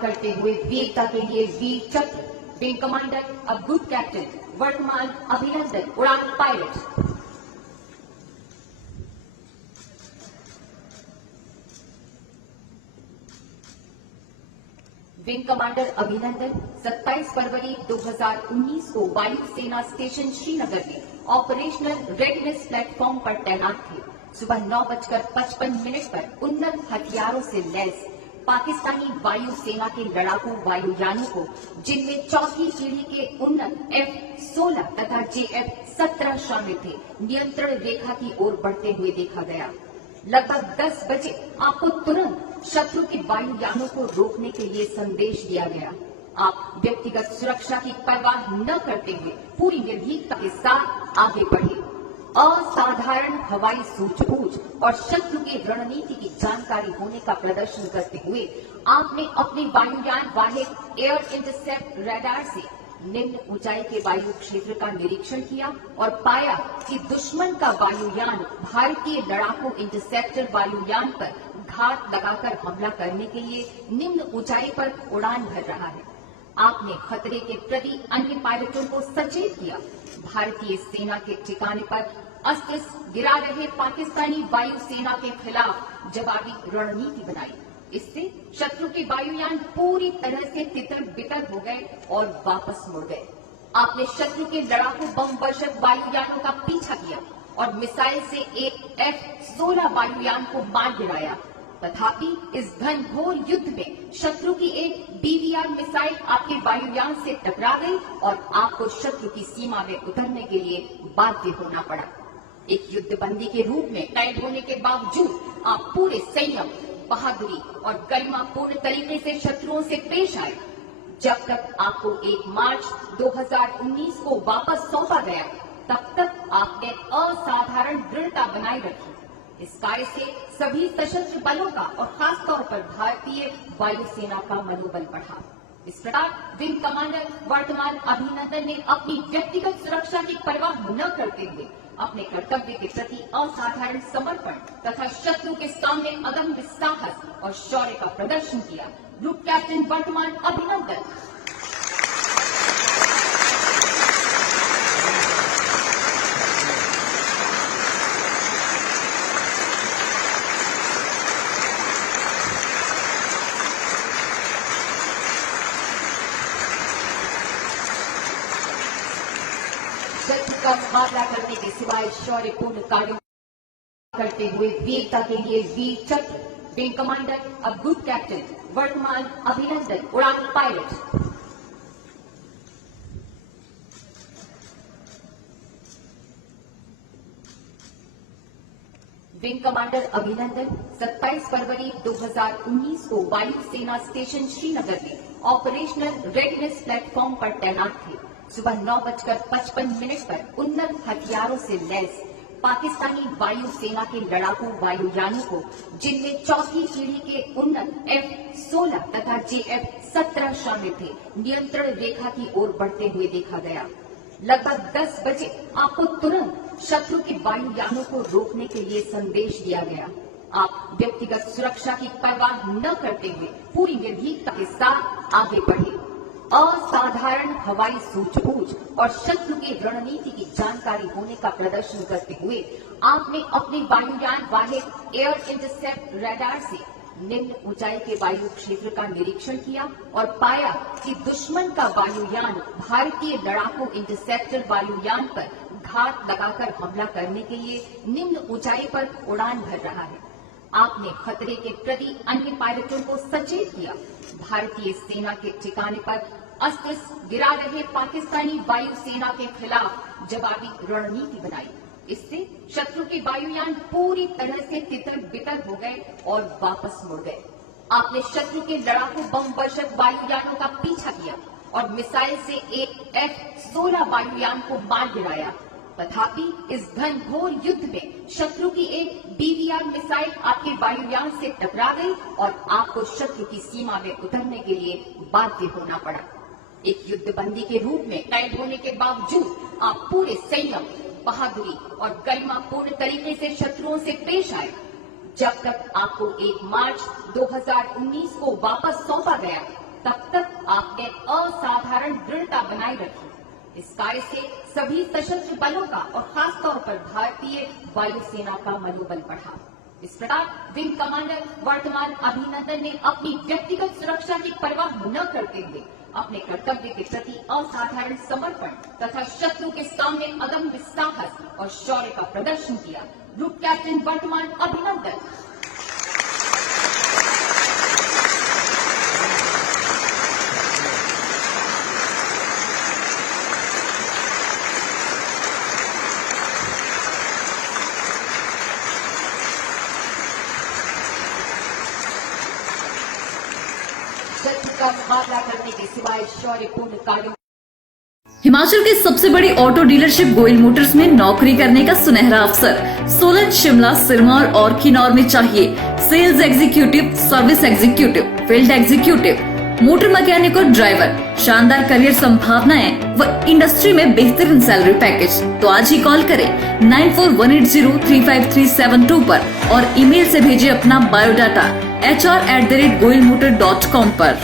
करते हुए वीरता के लिए वीर चक्र, विंग कमांडर अब ग्रुप कैप्टन वर्तमान अभिनंदन उड़ान पायलट। विंग कमांडर अभिनंदन 27 फरवरी 2019 को वायु सेना स्टेशन श्रीनगर में ऑपरेशनल रेडीनेस प्लेटफॉर्म पर तैनात थे। सुबह 9:55 पर उन्नत हथियारों से लैस पाकिस्तानी वायु सेना के लड़ाकू वायुयानों को, जिनमें चौथी पीढ़ी के उन्नत F-16 तथा JF-17 शामिल थे, नियंत्रण रेखा की ओर बढ़ते हुए देखा गया। लगभग 10 बजे आपको तुरंत शत्रु के वायुयानों को रोकने के लिए संदेश दिया गया। आप व्यक्तिगत सुरक्षा की परवाह न करते हुए पूरी निर्भीकता के साथ आगे बढ़े। असाधारण हवाई सूझबूझ और शत्रु की रणनीति की जानकारी होने का प्रदर्शन करते हुए आपने अपने वायुयान वाले एयर इंटरसेप्ट रडार से निम्न ऊंचाई के वायु क्षेत्र का निरीक्षण किया और पाया कि दुश्मन का वायुयान भारतीय लड़ाकू इंटरसेप्टर वायुयान पर घात लगाकर हमला करने के लिए निम्न ऊंचाई पर उड़ान भर रहा है। आपने खतरे के प्रति अन्य पायलटों को सचेत किया। भारतीय सेना के ठिकाने पर अस्त्र गिरा रहे पाकिस्तानी वायु सेना के खिलाफ जवाबी रणनीति बनाई। इससे शत्रु के वायुयान पूरी तरह से तितर बितर हो गए और वापस मुड़ गए। आपने शत्रु के लड़ाकू बम वर्षक वायुयानों का पीछा किया और मिसाइल से एक F-16 वायुयान को मार गिराया। तथापि इस घनघोर युद्ध में शत्रु की एक BVR मिसाइल आपके वायुयान से टकरा गई और आपको शत्रु की सीमा में उतरने के लिए बाध्य होना पड़ा। एक युद्धबंदी के रूप में कैद होने के बावजूद आप पूरे संयम, बहादुरी और गरिमापूर्ण तरीके से शत्रुओं से पेश आए। जब तक आपको 1 मार्च 2019 को वापस सौंपा गया, तब तक आपने असाधारण दृढ़ता बनाए रखी। इस कार्य से सभी सशस्त्र बलों का और खासतौर पर भारतीय वायुसेना का मनोबल बढ़ा। इस प्रकार विंग कमांडर वर्तमान अभिनंदन ने अपनी व्यक्तिगत सुरक्षा की परवाह न करते हुए अपने कर्तव्य के प्रति असाधारण समर्पण तथा शत्रु के सामने अदम्य साहस और शौर्य का प्रदर्शन किया। ग्रुप कैप्टन वर्तमान अभिनंदन। शत्रु का मुकाबला करने के सिवाय शौर्यपूर्ण कार्यों करते हुए वीरता के लिए वीर चक्र, विंग कमांडर अब ग्रुप कैप्टन वर्तमान अभिनंदन उड़ान पायलट। विंग कमांडर अभिनंदन 27 फरवरी 2019 को वायु सेना स्टेशन श्रीनगर में ऑपरेशनल रेडीनेस प्लेटफॉर्म पर तैनात थे। सुबह 9:55 पर उन्नत हथियारों से लैस पाकिस्तानी वायु सेना के लड़ाकू वायुयानों को, जिनमें चौथी पीढ़ी के उन्नत F-16 तथा JF-17 शामिल थे, नियंत्रण रेखा की ओर बढ़ते हुए देखा गया। लगभग 10 बजे आपको तुरंत शत्रु के वायुयानों को रोकने के लिए संदेश दिया गया। आप व्यक्तिगत सुरक्षा की परवाह न करते हुए पूरी निर्भीकता के साथ आगे बढ़े। असाधारण हवाई सूझबूझ और शत्रु की रणनीति की जानकारी होने का प्रदर्शन करते हुए आपने अपने वायुयान वाले एयर इंटरसेप्ट रडार से निम्न ऊंचाई के वायु क्षेत्र का निरीक्षण किया और पाया कि दुश्मन का वायुयान भारतीय लड़ाकू इंटरसेप्टर वायुयान पर घात लगाकर हमला करने के लिए निम्न ऊंचाई पर उड़ान भर रहा है। आपने खतरे के प्रति अन्य पायलटों को सचेत किया। भारतीय सेना के ठिकाने पर अस्त्र गिरा रहे पाकिस्तानी वायु सेना के खिलाफ जवाबी रणनीति बनाई। इससे शत्रु के वायुयान पूरी तरह से तितर बितर हो गए और वापस मुड़ गए। आपने शत्रु के लड़ाकू बम वर्षक वायुयानों का पीछा किया और मिसाइल से एक F-16 वायुयान को मार गिराया। तथापि इस घनघोर युद्ध में शत्रु की एक BVR मिसाइल आपके वायुयान से टकरा गई और आपको शत्रु की सीमा में उतरने के लिए बाध्य होना पड़ा। एक युद्धबंदी के रूप में कैद होने के बावजूद आप पूरे संयम, बहादुरी और गरिमापूर्ण तरीके से शत्रुओं से पेश आए। जब तक आपको 1 मार्च 2019 को वापस सौंपा गया, बनाए रखी। इस कार्य से सभी सशस्त्र बलों का और खासतौर पर भारतीय वायुसेना का मनोबल बढ़ा। इस प्रकार विंग कमांडर वर्तमान अभिनंदन ने अपनी व्यक्तिगत सुरक्षा की परवाह न करते हुए अपने कर्तव्य के प्रति असाधारण समर्पण तथा शत्रु के सामने अदम्य साहस और शौर्य का प्रदर्शन किया। ग्रुप कैप्टन वर्तमान अभिनंदन। शत्रु का मुकाबला करने के सिवाय शौर्यपूर्ण कार्यों। हिमाचल की सबसे बड़ी ऑटो डीलरशिप गोयल मोटर्स में नौकरी करने का सुनहरा अवसर सोलन, शिमला, सिरमौर और किन्नौर में चाहिए sales executive, service executive, field executive, motor mechanic और ड्राइवर। शानदार करियर संभावनाएं व इंडस्ट्री में बेहतरीन सैलरी पैकेज। तो आज ही कॉल करें 9418035372 पर और ईमेल से भेजिए अपना बायोडाटा hr@goilmotor.com पर।